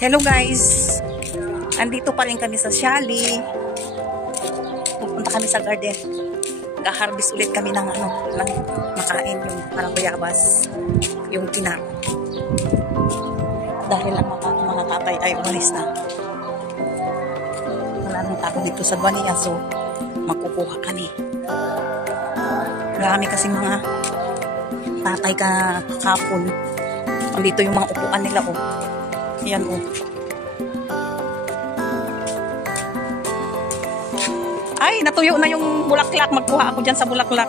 Hello guys, andito pa rin kami sa Shali. Pupunta kami sa garden. Ga-harvest ulit kami ng makain yung parang bayabas, yung tinak. Dahil ang mga tatay ay umalis na. Wala nang tao dito sa Guania, so magkukuha kami. Marami kasi mga tatay kahapon. Andito yung mga upuan nila, oh. Ayan, oh. Ay, natuyo na yung bulaklak. Magkuha ako dyan sa bulaklak.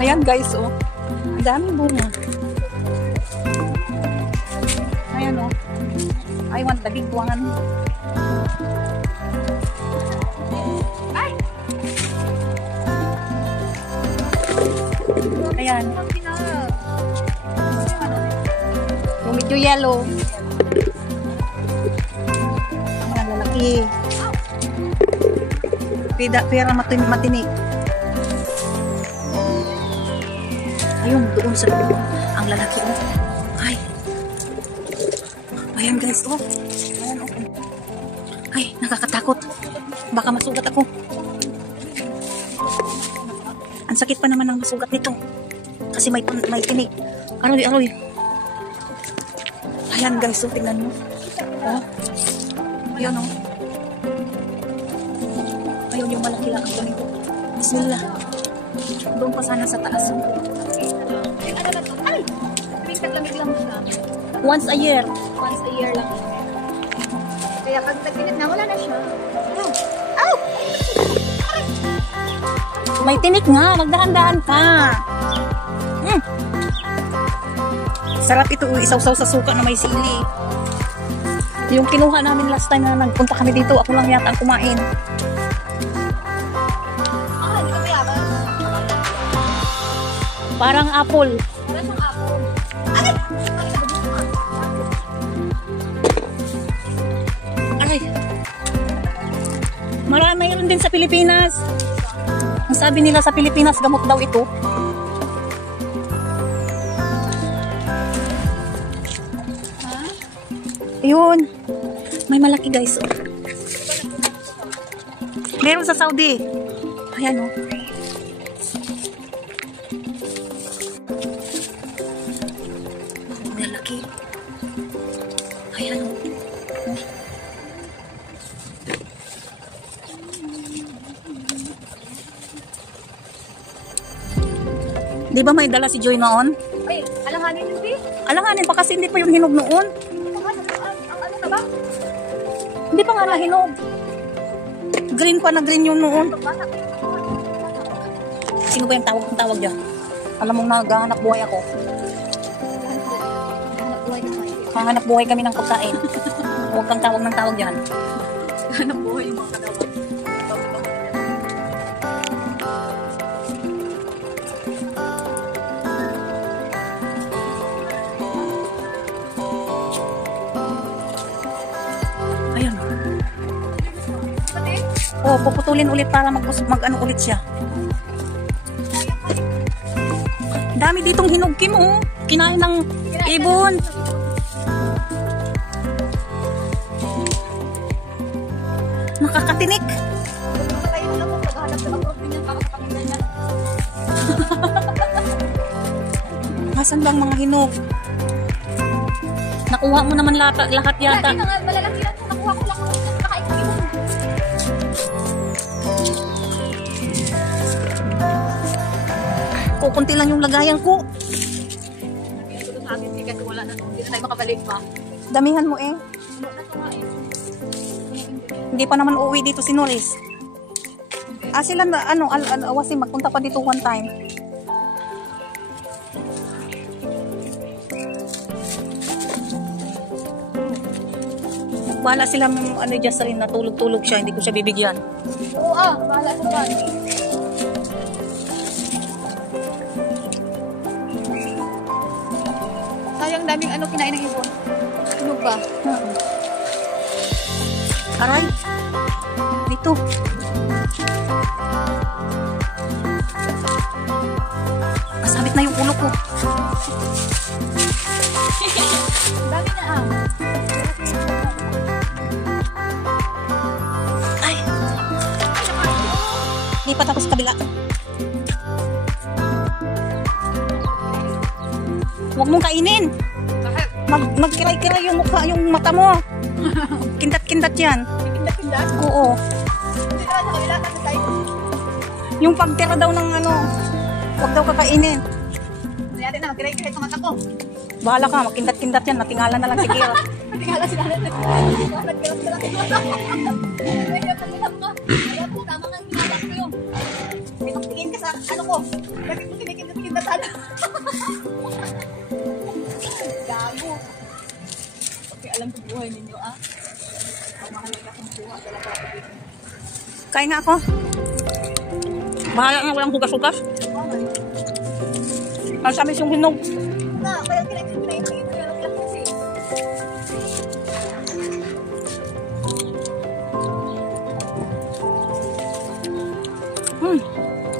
Ayan, guys, oh. Ang daming bunga. Ayan, oh. I want the big one. Ayan. Yung medyo yellow. Ang lalaki. Pera matinik. Ayun, doon sa loob. Ang lalaki, oh. Ay. Ayan, guys, oh. Ayan, oh. Ay, nakakatakot. Baka masugat ako. Ang sakit pa naman ng masugat nito. Kasi may tinik. Aroy. Ayan, guys, so tingnan mo. Oh. Ayan, oh. Ayun yung malaki lang ang ganito. Bismillah. Doon pa sana sa taas. Oh. Ano na to? Ay! Lamig lang siya. Once a year. Once a year lang. Kaya pag tag-init na, wala na siya. Ow! May tinik nga. Magdahan-dahan ka. Sarap ito, isaw-saw sa suka na may sili. Yung kinuha namin last time na nagpunta kami dito, ako lang yata ang kumain. Ah, hindi kami yaman. Parang apple. Parang siyang apple. Ay! Ay! Mayroon din sa Pilipinas. Ang sabi nila sa Pilipinas, gamot daw ito. Ayun. May malaki, guys. Oh. Meron sa Saudi. Ayan, oh. Malaki. Ayan, oh. Di ba may dala si Joy noon? Ay, alanganin hindi. Alanganin pa kasi hindi pa yung hinog noon. Ano ka ba? Hindi pa nga nahinog. Green pa na green yung noon. Sino ba yung tawag dyan? Alam mong naghahanap buhay ako. Hanap buhay kami ng pagkain. Huwag kang tawag ng tawag dyan. Hanap buhay yung mga kadawa. Ayan. Oh, puputulin ulit para mag-ano ulit siya. Dami ditong hinog, Kim, oh. Kinain ng ibon. Nakakatinik. Kayo lang kung maghanap sa approve niya para sa pamilya niya. Masan bang mga hinog? Nakuha mo naman lahat yata. Hindi na nga, malalaki lang. Nakuha ko lang ako. Nakain ko yun. Kukunti lang yung lagayan ko. Ito sa akin kasi wala na. Hindi na tayo makabalik pa. Damihan mo eh. Ano na ito nga eh. Hindi pa naman uuwi dito si Norris. Sila na, Wasim, magpunta pa dito one time. Bahala sila dyan sa rin, natulog-tulog siya, hindi ko siya bibigyan. Oo bahala sa pan. Sayang daming kinain ng ibon. Tunog ba? Aray. Dito. Masabit na yung ulo ko. Dami na ah. Ay. Di pa tapos kabila. Huwag mong kainin. Bakit? Magkiray-kiray yung mukha, yung mata mo. Kindat-kindat yan. Pindat-pindat? Oo. Hindi ka na kabila ka sa side. Yung pagtira daw ng ano, huwag daw kakainin. Nangyari na, kiray-kiray itong mata ko. Bahala ka, makindat-kindat yan. Natingala na lang si Kira. Natingala sila natin. Nagkiras sila. Nagkiras sila mo. Kaya po, tama kang ginagawa ko yun. May tingin ka sa ano ko. Bakit mo kinikindat-kindatan? Gago. Okay, alam ko buhay ninyo ah. Ang mahalaga kong buhay talaga ako dito. Kain nga ako. Bahala nga, walang hugas-hugas. Masamis yung hinog. Na, kaya kinain ko yung lang kasi.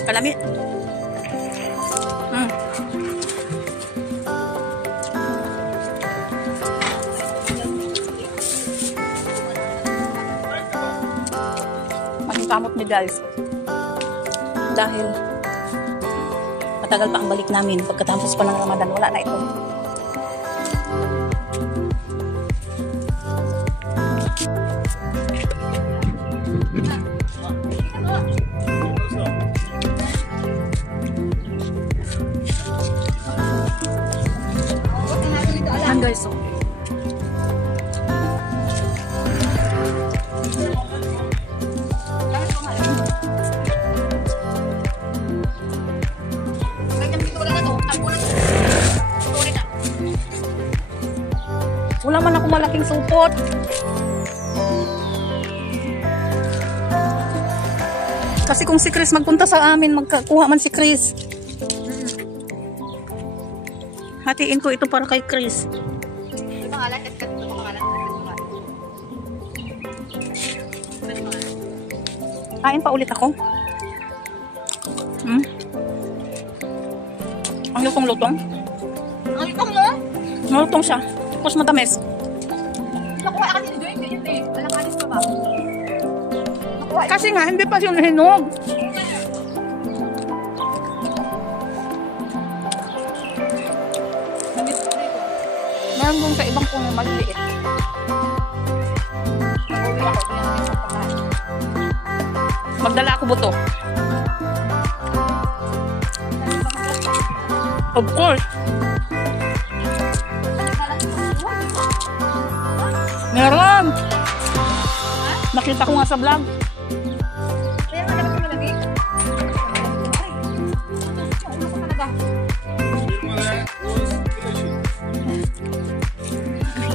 Kalami. Ang kamot ni guys. Dahil matagal pa ang balik namin. Pagkatapos pa ng Ramadan, wala na ito. Ayan guys, so. Wala man ako malaking supot. Kasi kung si Chris magpunta sa amin, magkakuha man si Chris. Hatiin ko ito para kay Chris. Ito pangalan, ito pangalan. Kain pa ulit ako. Ang lutong-lutong. Ang itong mo? Malutong siya. Tapos matamis. Nakuha kasi ni Joy, ganyan eh. Walang alis pa ba? Nakuha. Kasi nga, hindi pa siya nahinog. Meron doon sa ibang kung maliliit. Nakuha ako. Kaya ang isang pagkain. Magdala ako buto. Of course. Meron. Nakita ko nga sa vlog. Kaya nga dapat malagay.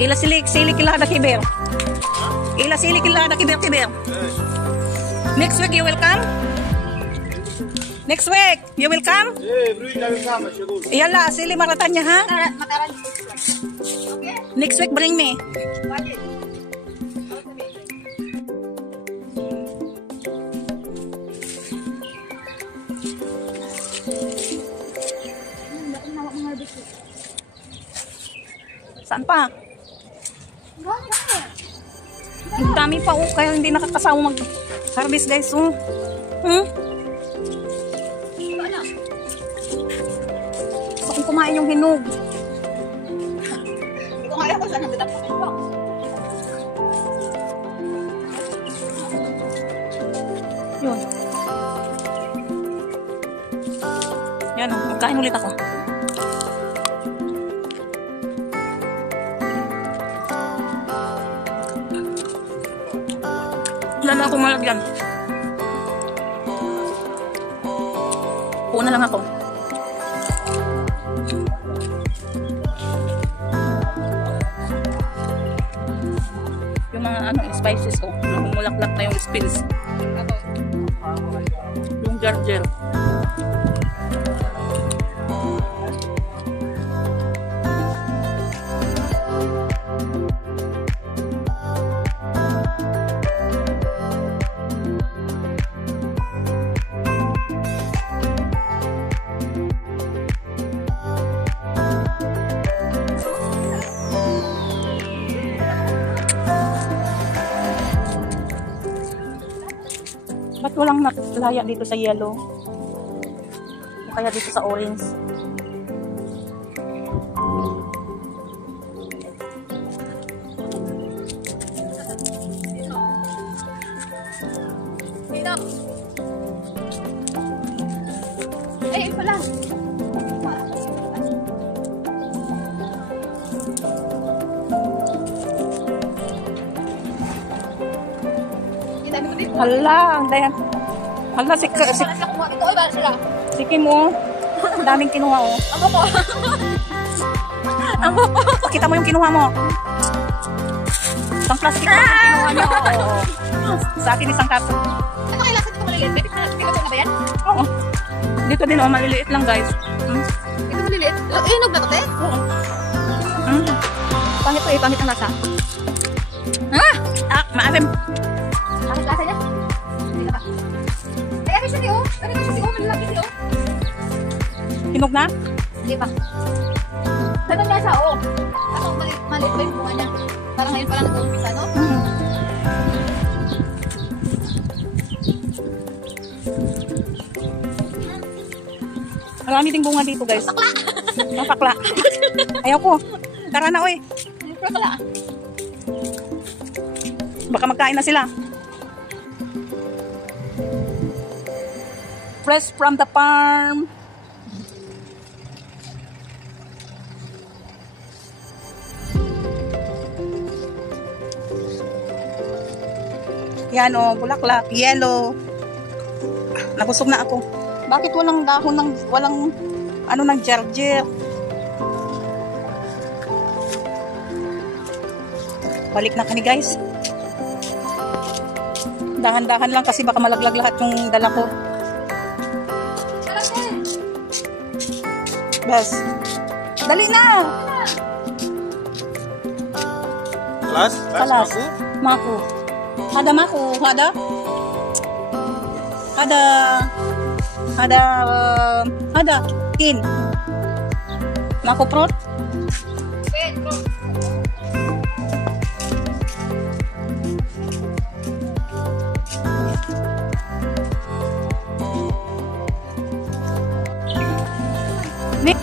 Ila sili kilada kiber. Ila sili kilada kiber. Next week you will come? Next week you will come? ايه بريد على الكامل شغول Yala, sili maratan niya ha? Mataran. Okay? Next week bring me. Bakit? Saan pa? Ang dami pa oh, kaya hindi nakakasama mag-harvest guys oh. Gusto kong kumain yung hinog. Hindi ko kaya ko saan ang dapat ko. Yun. Yan oh, magkain ulit ako. Wala na akong malagyan. Una lang ako. Yung mga ano, spices ko. Namumulaklak na yung spills. Yung gargel. Bakit walang naklaya dito sa yellow? O kaya dito sa orange? Dito. Eh, pala. Dami ko dito. Hala, ang dayan. Hala, si Para sila kumuha. Ito, ay, para sila. Kim mo. Ang daming kinuha oh. Ako po. Ang pakita mo yung kinuha mo. Isang plastic bag yung kinuha niyo. Oo. Sa akin isang karton. Ano kailangan dito maliliit? May picture na ba yan? Oo. Dito din oh, maliliit lang guys. Ito maliliit? Inog na to, te? Oo. Pangit to eh, pangit ang lasa. Maasim. Pangit lasa niya? Hindi na ba? Ay, ano siya siya, oh. Ano siya siya, oh. Malalaki siya, oh. Hinog na? Hindi pa. Ganun nga siya, oh. Ako, maliit ba yung bunga niya? Parang ngayon parang nag-umpisa, no? Marami ding bunga dito guys. Pakla. Ayaw ko. Tara na oy. Pakla. Baka magkain na sila. Fresh from the farm. Yan o, bulaklak, yellow. Nabusog na ako. Bakit walang dahon ng, walang ano ng jarjer? Balik na kami guys. Dahan-dahan lang kasi baka malaglag lahat yung dala ko. Bes. Dali na! Kelas? Kelas. Maku. Ada maku, ada? Ada tin. Maku prot. Wait, bro. Nih.